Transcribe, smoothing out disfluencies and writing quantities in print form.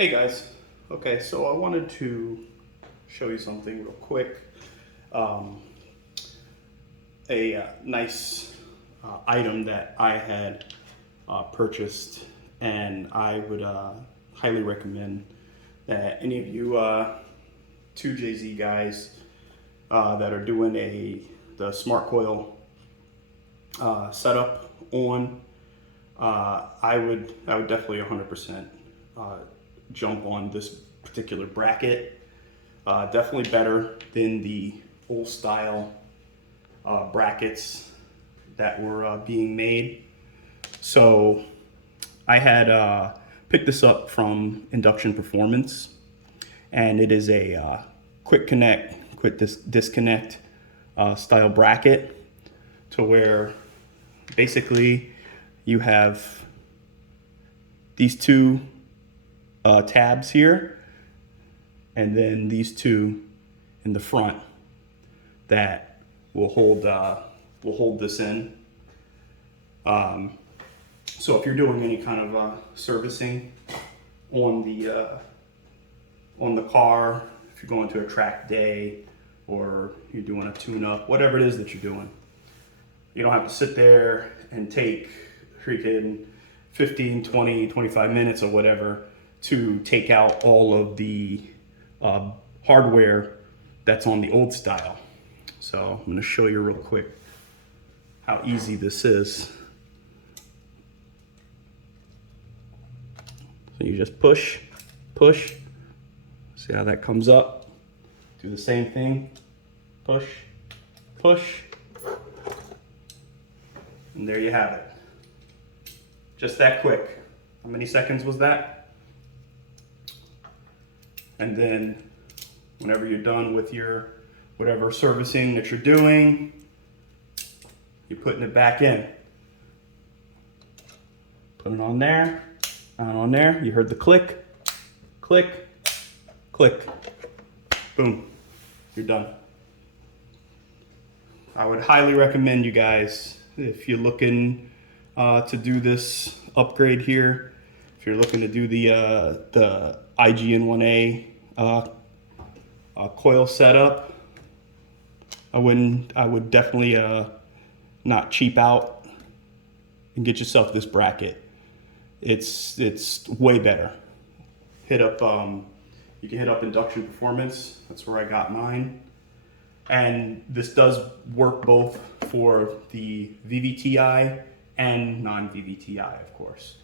Hey guys, okay, so I wanted to show you something real quick. Um, a nice item that I had purchased, and I would highly recommend that any of you 2JZ guys that are doing the smart coil setup on, I would definitely 100% jump on this particular bracket. Definitely better than the old style brackets that were being made. So I had picked this up from Induction Performance, and it is a quick connect, quick disconnect style bracket, to where basically you have these two tabs here, and then these two in the front that will hold this in. So if you're doing any kind of servicing on the car, if you're going to a track day or you're doing a tune-up, whatever it is that you're doing, you don't have to sit there and take freaking 15, 20, 25 minutes or whatever to take out all of the hardware that's on the old style. So I'm going to show you real quick how easy this is. So you just push, see how that comes up? Do the same thing, push, and there you have it. Just that quick. How many seconds was that? And then whenever you're done with your whatever servicing that you're doing, you're putting it back in. Put it on there, on there. You heard the click, click, click. Boom, you're done. I would highly recommend you guys, if you're looking to do this upgrade here, if you're looking to do the IGN1A coil setup, I would definitely not cheap out and get yourself this bracket. It's way better. Hit up you can hit up Induction Performance. That's where I got mine. And this does work both for the VVTi and non-VVTi, of course.